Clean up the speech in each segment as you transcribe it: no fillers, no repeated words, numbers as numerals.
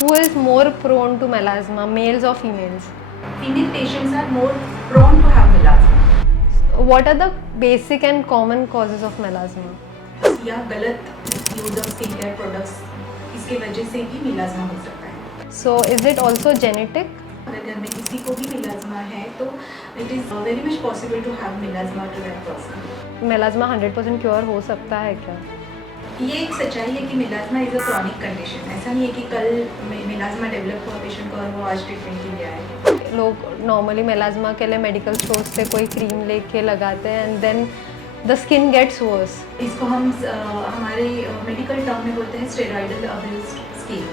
Who is more prone to melasma, males or females? Female patients are more prone to have melasma. What are the basic and common causes of melasma? या गलत use of skin care products इसके वजह से भी melasma हो सकता है. So is it also genetic? अगर घर में किसी को भी melasma है तो it is very much possible to have melasma to that person. melasma 100% cure हो सकता है क्या? ये एक सच्चाई है कि melasma is a chronic condition. ऐसा नहीं है कि कल melasma डेवलप हुआ पेशेंट को और वो आज ट्रीटमेंट के लिए आए. लोग नॉर्मली मेलाज्मा के लिए मेडिकल स्टोर से कोई क्रीम लेके लगाते हैं and then the skin gets worse. इसको हम हमारे मेडिकल टर्म में बोलते हैं steroidal abused skin.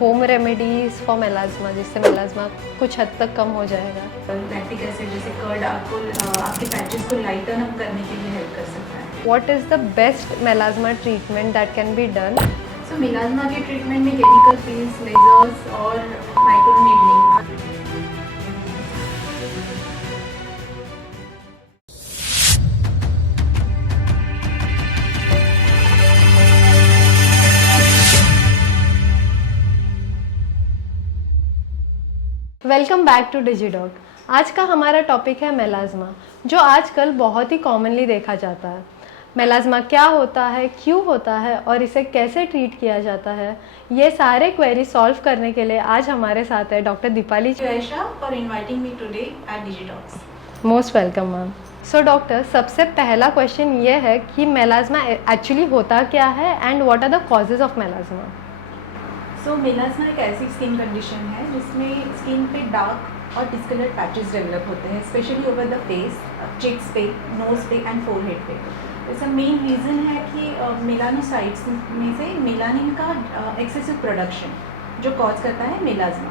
Home remedies for melasma जिससे मेलाज्मा कुछ हद तक कम हो जाएगा. लैक्टिक एसिड जैसे कर्ड आपको आपके पैचेस को लाइटन अप करने के लिए हेल्प कर सकता है. What is the best melasma treatment that can be done? So melasma के ट्रीटमेंट में केमिकल पील्स, लेजर्स और microneedling. Welcome back to Digidog. आज का हमारा टॉपिक है मेलाज्मा, जो आजकल बहुत ही कॉमनली देखा जाता है. मेलाज्मा क्या होता है, क्यों होता है और इसे कैसे ट्रीट किया जाता है, ये सारे क्वेरी सॉल्व करने के लिए आज हमारे साथ है doctor Deepali. Aisha for inviting me today at Digitalks. Most welcome ma'am. So doctor, सबसे पहला क्वेश्चन ये है कि मेलाज्मा एक्चुअली होता क्या है and what are the causes of melasma. So melasma एक ऐसी स्किन कंडीशन है जिसमें स्किन पे डार्क और डिस्कलर्ड पैचेस डेवलप होते हैं, specially over the face, cheeks पे, नोज पे एंड फोरहेड पे. इसका मेन रीज़न है कि मेलानोसाइट्स में से मेलानिन का एक्सेसिव प्रोडक्शन जो कॉज करता है मेलाज्मा.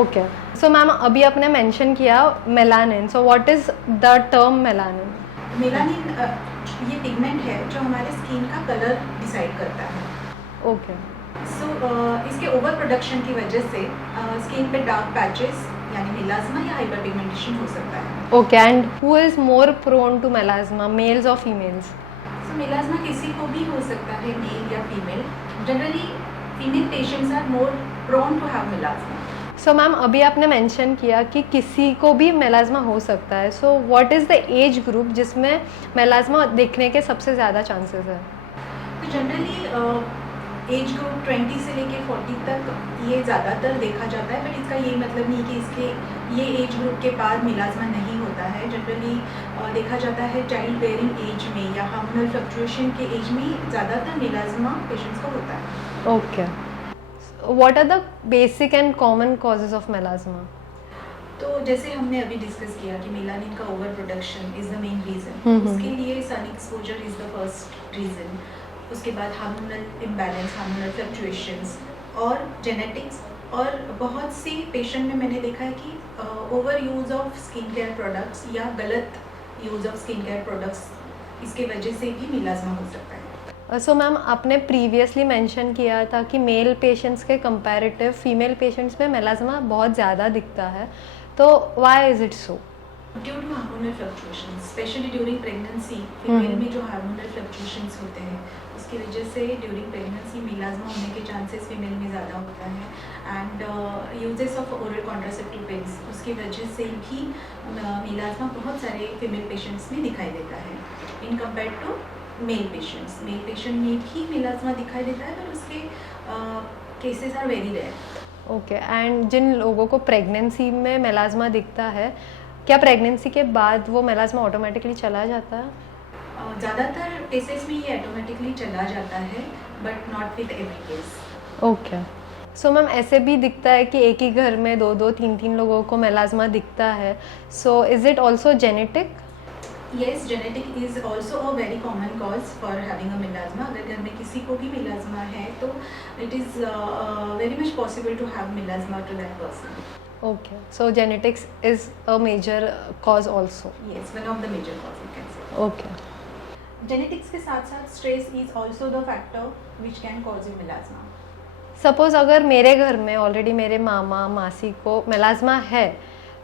ओके. सो मैम, अभी आपने मेंशन किया melanin, so what is the term melanin? Melanin ये पिगमेंट है जो हमारे स्किन का कलर डिसाइड करता है. ओके. सो इसके ओवर प्रोडक्शन की वजह से स्किन पे डार्क पैचेस यानी मेलाज्मा या हाइपर पिगमेंटेशन हो सकता है. Okay. And who is more prone to melasma, males और फीमेल्स? सो मेलाज्मा किसी को भी हो सकता है, मेल या female. Generally female patients are more prone to have melasma. So ma'am, अभी आपने मेंशन किया कि किसी को भी मेलाज्मा हो सकता है. So what is the age group जिसमें मेलाज्मा दिखने के सबसे ज़्यादा चांसेस है? तो जनरली एज ग्रुप 20 से लेके 40 तक ये ज़्यादातर देखा जाता है, बट इसका ये मतलब नहीं कि इसके ये एज ग्रुप के बाद मेलाज्मा नहीं होता है. जनरली देखा जाता है चाइल्ड बेयरिंग एज में या हार्मोनल फ्लक्चुएशन के एज में ज़्यादातर मेलाज्मा पेशेंट्स को होता है. Okay. What are the basic and common causes of melasma? तो जैसे हमने अभी डिस्कस किया कि मेलानिन का over production is the main reason. उसके लिए sun exposure is the first reason. उसके बाद हार्मोनल इम्बैलेंस, हार्मोनल फ्लक्चुएशंस और जेनेटिक्स. और बहुत सी पेशेंट में मैंने देखा है कि over use of skin care products या गलत use of skin care products इसके वजह से भी मेलाज्मा हो सकता है. सो मैम, आपने प्रीवियसली मेंशन किया था कि मेल पेशेंट्स के कंपैरेटिव फीमेल पेशेंट्स में मेलाज्मा बहुत ज़्यादा दिखता है, तो why is it so? Due to hormonal fluctuations, specially during pregnancy. Female में जो हार्मोनल फ्लक्चुएशंस होते हैं उसकी वजह से ड्यूरिंग प्रेगनेंसी मेलाज्मा होने के चांसेस फीमेल में ज़्यादा होता है. And uses of oral contraceptive pills उसकी वजह से भी मेलाज्मा बहुत सारे फीमेल पेशेंट्स में दिखाई देता है in compare to male patients. Male patient में भी मेलाज्मा दिखाई देता है, पर उसके cases are very rare. Okay. And जिन लोगों को प्रेगनेंसी में मेलाज्मा दिखता है, क्या प्रेगनेंसी के बाद वो मेलाज्मा ऑटोमेटिकली चला जाता है? ज़्यादातर केसेस में ये ऑटोमेटिकली चला जाता है, but not with every case. Okay. So ma'am, ऐसे भी दिखता है कि एक ही घर में दो दो तीन तीन लोगों को मेलाज्मा दिखता है. सो is it also genetic? Yes, genetic is also a very common cause for having a melasma. अगर घर में किसी को भी melasma है तो it is very much possible to have melasma to that person. Okay, so genetics is a major cause also. Yes, one of the major cause you can say. Okay. Genetics के साथ साथ stress is also the factor which can cause you melasma. Suppose अगर मेरे घर में already मेरे मामा मासी को मेलाज्मा है,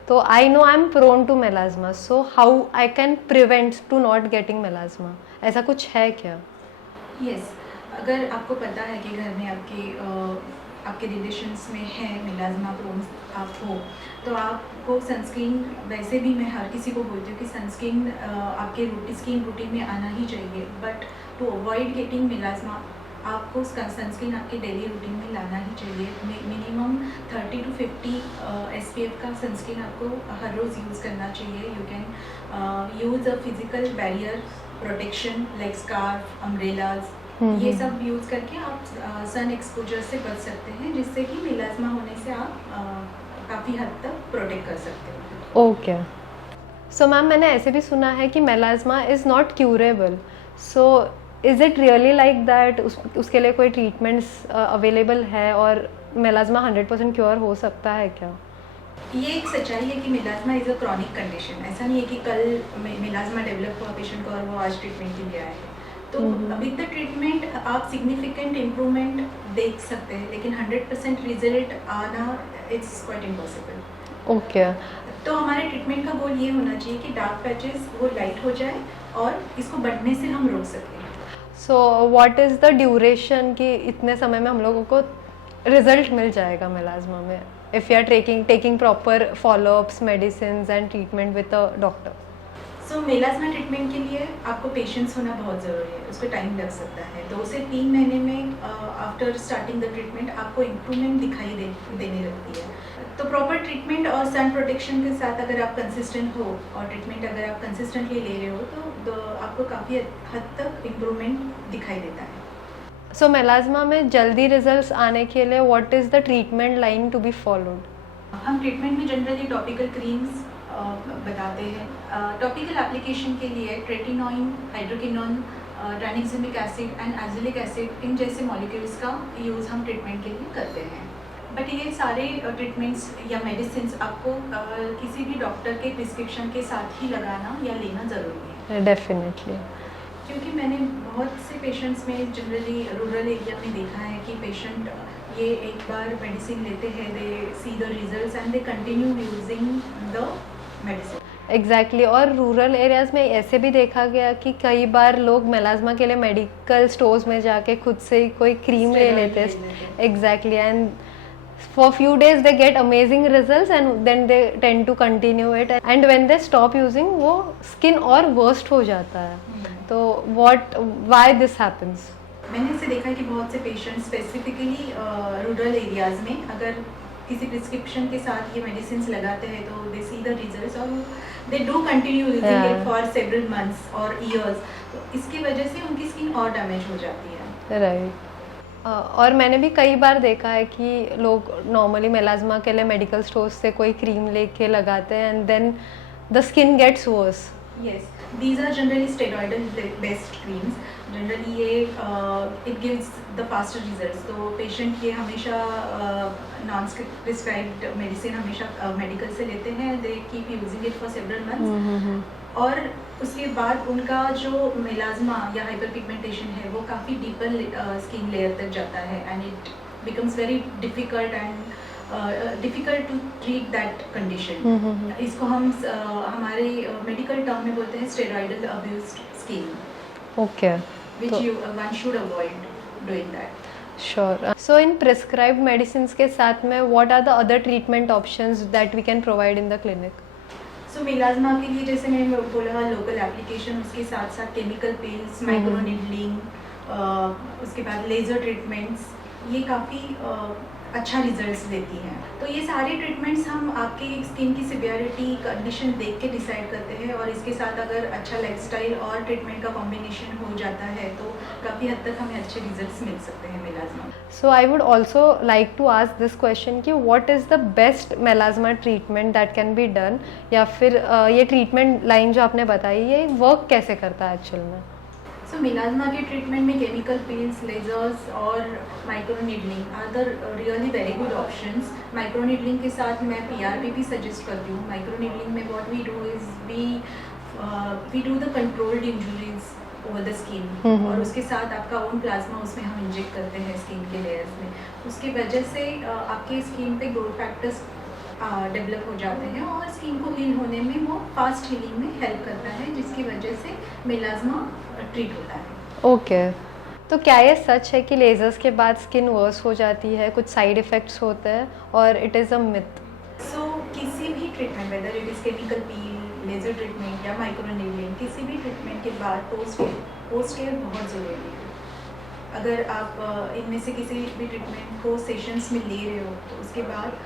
तो I know I am prone to melasma, so how I can prevent to not getting melasma? ऐसा कुछ है क्या? Yes, अगर आपको पता है कि घर में आपके आपके रिलेशंस में है मेलाज़मा प्रोन आप हो, तो आपको सनस्क्रीन, वैसे भी मैं हर किसी को बोलती हूँ कि सनस्क्रीन आपके स्किन रूटीन में आना ही चाहिए, बट टू अवॉइड गेटिंग मेलाज़मा आपको सनस्क्रीन आपके डेली रूटीन में लाना ही चाहिए। मिनिमम 30 to 50 SPF का सनस्क्रीन आपको हर रोज़ यूज़ करना चाहिए। You can use a physical barrier protection like scarf, umbrellas, ये सब यूज़ करके आप सन एक्सपोजर से बच सकते हैं, जिससे कि मेलाज़मा होने से आप काफ़ी हद तक प्रोटेक्ट कर सकते हैं। ओके, सो मैम मैंने ऐसे भी सुना है कि melasma is not curable, so is it really like that? उसके लिए कोई ट्रीटमेंट्स अवेलेबल है और मेलाज़मा 100% क्योर हो सकता है क्या? ये एक सच्चाई है कि melasma is a chronic condition. ऐसा नहीं है कि कल मेलाज़मा डेवलप हुआ पेशेंट को और वो आज ट्रीटमेंट के लिए आया है। तो विद द ट्रीटमेंट आप सिग्निफिकेंट इम्प्रूवमेंट देख सकते हैं, लेकिन 100% रिजल्ट आना इट्स क्वाइट इम्पॉसिबल। ओके, तो हमारे ट्रीटमेंट का गोल ये होना चाहिए कि डार्क पैचेस वो लाइट हो जाए और इसको बढ़ने से हम रोक सकें। So what is the duration कि इतने समय में हम लोगों को रिजल्ट मिल जाएगा मेलाज़मा में, if you are taking proper followups, medicine and treatment with a doctor? So melasma treatment के लिए आपको पेशेंस होना बहुत ज़रूरी है। उसको टाइम लग सकता है, 2 से 3 महीने में आफ्टर स्टार्टिंग द ट्रीटमेंट आपको इम्प्रूवमेंट दिखाई देने लगती है। तो प्रॉपर ट्रीटमेंट और सन प्रोटेक्शन के साथ अगर आप कंसिस्टेंट हो और ट्रीटमेंट अगर आप कंसिस्टेंटली ले रहे हो तो आपको काफ़ी हद तक इम्प्रूवमेंट दिखाई देता है। सो मेलाज़मा में जल्दी रिजल्ट्स आने के लिए what is the treatment line to be followed? हम ट्रीटमेंट में जनरली टॉपिकल क्रीम्स बताते हैं। टॉपिकल एप्लीकेशन के लिए tretinoin, hydroquinone, tranexamic acid and azelaic acid, इन जैसे मॉलिक्यूल्स का यूज़ हम ट्रीटमेंट के लिए करते हैं। बट ये सारे ट्रीटमेंट्स या मेडिसिन आपको किसी भी डॉक्टर के प्रिस्क्रिप्शन के साथ ही लगाना या लेना ज़रूरी है। डेफिनेटली, क्योंकि मैंने बहुत से पेशेंट्स में जनरली रूरल एरिया में देखा है कि पेशेंट ये एक बार मेडिसिन लेते हैं, they see the results and they continue using the medicine. Exactly और रूरल एरियाज़ में ऐसे भी देखा गया कि कई बार लोग मेलाज़मा के लिए मेडिकल स्टोर्स में जाके खुद से ही कोई क्रीम ले लेते हैं। Exactly, and for few days they get amazing results and then they tend to continue it, and when they stop using वो skin और worst हो जाता है। तो why this happens? मैंने इसे देखा है कि बहुत से पेशेंट स्पेसिफिकली रूरल एरियाज़ में अगर किसी प्रिस्क्रिप्शन के साथ ये मेडिसिन लगाते हैं तो दे सी द रिजल्ट्स और they do continue using it for several months और ईयर्स, तो इसकी वजह से उनकी स्किन और डैमेज हो जाती है। राइट, और मैंने भी कई बार देखा है कि लोग नॉर्मली मेलाज़मा के लिए मेडिकल स्टोर से कोई क्रीम लेके लगाते हैं and then the skin gets worse. Yes, these are generally steroidal based creams. Generally ये it gives the faster results. तो patient ये हमेशा non prescribed medicine हमेशा medical से लेते हैं. They keep using it for several months. और उसके बाद उनका जो मेलाज़मा या हाइपर पिगमेंटेशन है वो काफ़ी डीपर स्किन लेयर तक जाता है and it becomes very difficult to treat that condition. इसको हम हमारे मेडिकल टर्म में बोलते हैं steroidal abused skin. Okay, which one should avoid doing that. Sure. So in prescribed medicine के साथ में what are the other treatment options that we can provide in the clinic? So melasma के लिए जैसे मैंने बोला लोकल एप्लीकेशन, उसके साथ साथ केमिकल पिल्स, माइक्रो नीडलिंग, उसके बाद लेज़र ट्रीटमेंट्स, ये काफ़ी अच्छा रिजल्ट्स देती हैं। तो ये सारे ट्रीटमेंट्स हम आपके स्किन की सिवियरिटी कंडीशन देख के डिसाइड करते हैं और इसके साथ अगर अच्छा लाइफस्टाइल और ट्रीटमेंट का कॉम्बिनेशन हो जाता है तो काफ़ी हद तक हमें अच्छे रिजल्ट्स मिल सकते हैं melasma. So I would also like to ask this question कि what is the best melasma treatment that can be done, या फिर ये ट्रीटमेंट लाइन जो आपने बताई ये वर्क कैसे करता है एक्चुअल में? सो मेलाज़मा के ट्रीटमेंट में केमिकल पिल्स, लेजर्स और micro needling are the really very good options. Micro needling के साथ मैं PRP भी सजेस्ट करती हूँ। माइक्रो नीडलिंग में what we do is we do the controlled injuries over the skin और उसके साथ आपका ओन प्लाज्मा उसमें हम इंजेक्ट करते हैं स्किन के लेयर्स में। उसकी वजह से आपके स्किन पे ग्रोथ फैक्टर्स डेवलप हो जाते हैं और स्किन को हील होने में वो फास्ट हीलिंग में हेल्प करता है, जिसकी वजह से मेलाज़मा ट्रीट होता है। ओके, तो क्या ये सच है कि लेजर्स के बाद स्किन वर्स हो जाती है, कुछ साइड इफ़ेक्ट्स होते हैं, और इट इज़ अ मिथ? सो किसी भी treatment, whether it is chemical peel, laser treatment या माइक्रोनेडलिंग, किसी भी ट्रीटमेंट के बाद पोस्ट केयर बहुत ज़रूरी है। अगर आप इनमें से किसी भी ट्रीटमेंट को सेशंस में ले रहे हो तो उसके बाद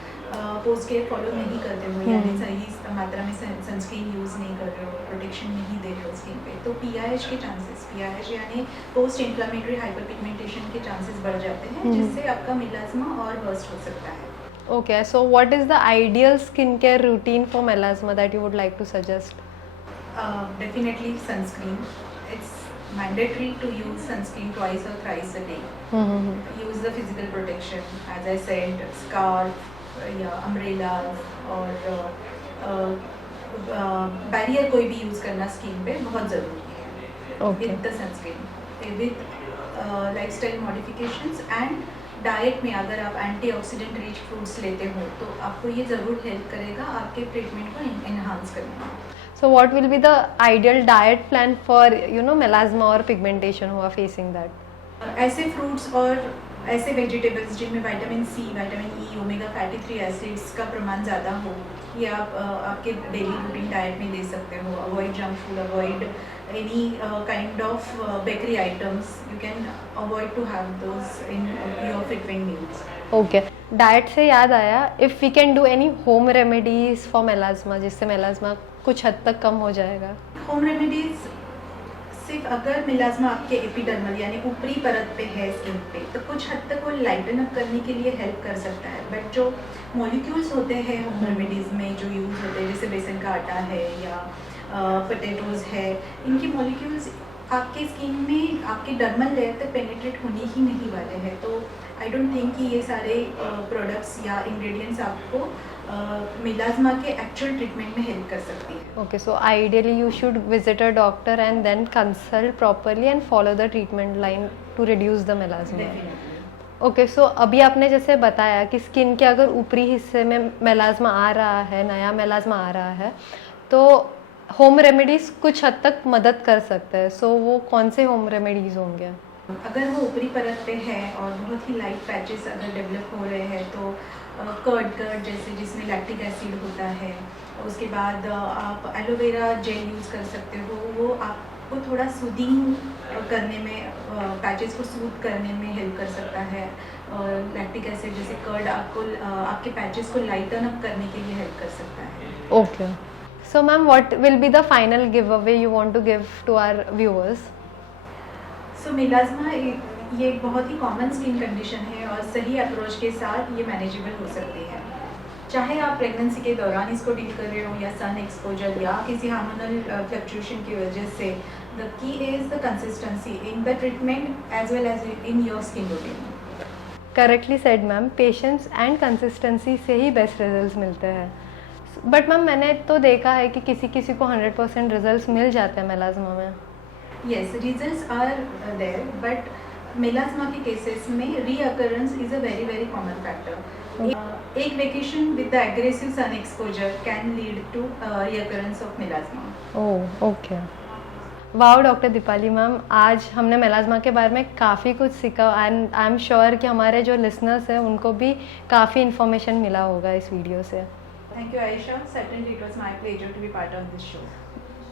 पोस्ट केयर फॉलो नहीं करते हो, यानी सही मात्रा में सनस्क्रीन यूज़ नहीं कर रहे हो, प्रोटेक्शन नहीं दे रहे हो स्किन पे, तो पीआईएच के चांसेस, पीआईएच यानी पोस्ट इन्फ्लामेटरी हाइपरपिगमेंटेशन के चांसेस बढ़ जाते हैं, जिससे आपका मेलास्मा और वर्स्ट हो सकता है। Okay, so what is the ideal skincare routine for melasma that you would like to suggest? Definitely sunscreen. It's mandatory to use sunscreen twice or thrice a day. Use the physical protection, as I said, scarf, या umbrellas और barrier कोई भी use करना skin पे बहुत ज़रूरी है। Okay. With the sunscreen, with lifestyle modifications and diet में अगर आप एंटीऑक्सीडेंट रिच फ्रूट्स लेते हो तो आपको ये ज़रूर हेल्प करेगा आपके ट्रीटमेंट को एनहांस करने में। So what will be the ideal diet plan for melasma or pigmentation who are facing that? ऐसे फ्रूट्स और ऐसे वेजिटेबल्स जिनमें vitamin C, vitamin E, omega fatty 3 acids का प्रमाण ज़्यादा हो, ये आप आपके डेली रूटीन डाइट में ले सकते हो। Avoid junk food, avoid any kind of bakery items, you can avoid to have those in your frequent meals. Okay, diet से याद आया, if we can do any home remedies for melasma जिससे melasma कुछ हद तक कम हो जाएगा? Home remedies सिर्फ अगर मेलास्मा आपके एपिडर्मल यानी ऊपरी परत पे है स्किन पे, तो कुछ हद तक वो लाइटन अप करने के लिए हेल्प कर सकता है, बट जो मॉलिक्यूल्स होते हैं होम रेमेडीज़ में जो यूज़ होते हैं, जैसे बेसन का आटा है या पोटैटोज़ है, इनके मॉलिक्यूल्स आपके स्किन में आपके डर्मल लेयर तक पेनिट्रेट होने ही नहीं वाले हैं, तो आई डोंट थिंक कि ये सारे प्रोडक्ट्स या इंग्रेडिएंट्स आपको मेलास्मा के एक्चुअल ट्रीटमेंट में हेल्प कर सकती है। Okay, so ideally you should visit a doctor and then consult properly and follow the treatment line to reduce the melasma. Definitely. Okay, so अभी आपने जैसे बताया कि स्किन के अगर ऊपरी हिस्से में मेलास्मा आ रहा है, नया मेलास्मा आ रहा है, तो होम रेमेडीज़ कुछ हद तक मदद कर सकते हैं। सो वो कौन से होम रेमेडीज़ होंगे? अगर वो ऊपरी परत पे है और बहुत ही लाइट पैचेस अगर डेवलप हो रहे हैं तो कर्ड जैसे जिसमें लैक्टिक एसिड होता है, उसके बाद आप एलोवेरा जेल यूज़ कर सकते हो, वो आपको थोड़ा सूदिंग करने में, पैचेस को सूद करने में हेल्प कर सकता है। और लैक्टिक एसिड जैसे कर्ड आपको आपके पैचेस को लाइटन अप करने के लिए हेल्प कर सकता है। Okay, so ma'am what will be the final giveaway you want to give to our viewers? So melasma ये एक बहुत ही कॉमन स्किन कंडीशन है और सही अप्रोच के साथ ये मैनेजेबल हो सकती है। चाहे आप प्रेगनेंसी के दौरान इसको डील कर रहे हो या सन एक्सपोजर या किसी हार्मोनल फ्लक्चुएशन की वजह से, the key is the consistency in the treatment as well as in your skin routine. Correctly said ma'am, patience and consistency से ही बेस्ट रिजल्ट्स मिलते हैं। बट मैम मैंने तो देखा है कि किसी किसी को 100% रिजल्ट्स मिल जाते हैं मेलास्मा में। Yes, results are there, but melasma के केसेस में reoccurrence is a very common factor. एक vacation with the aggressive sun exposure can lead to reoccurrence of melasma. Oh okay, wow doctor Deepali ma'am, आज हमने melasma के बारे में काफ़ी कुछ सीखा एंड आई एम श्योर कि हमारे जो लिसनर्स हैं उनको भी काफ़ी इन्फॉर्मेशन मिला होगा इस वीडियो से। Thank you, Aisha. Certainly, it was my pleasure to be part of this show.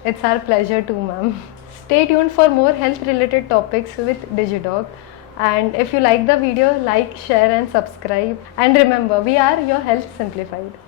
It's our pleasure too, ma'am. Stay tuned for more health related topics with DigiDoc. And if you like the video, like, share and subscribe. And remember, we are your Health Simplified.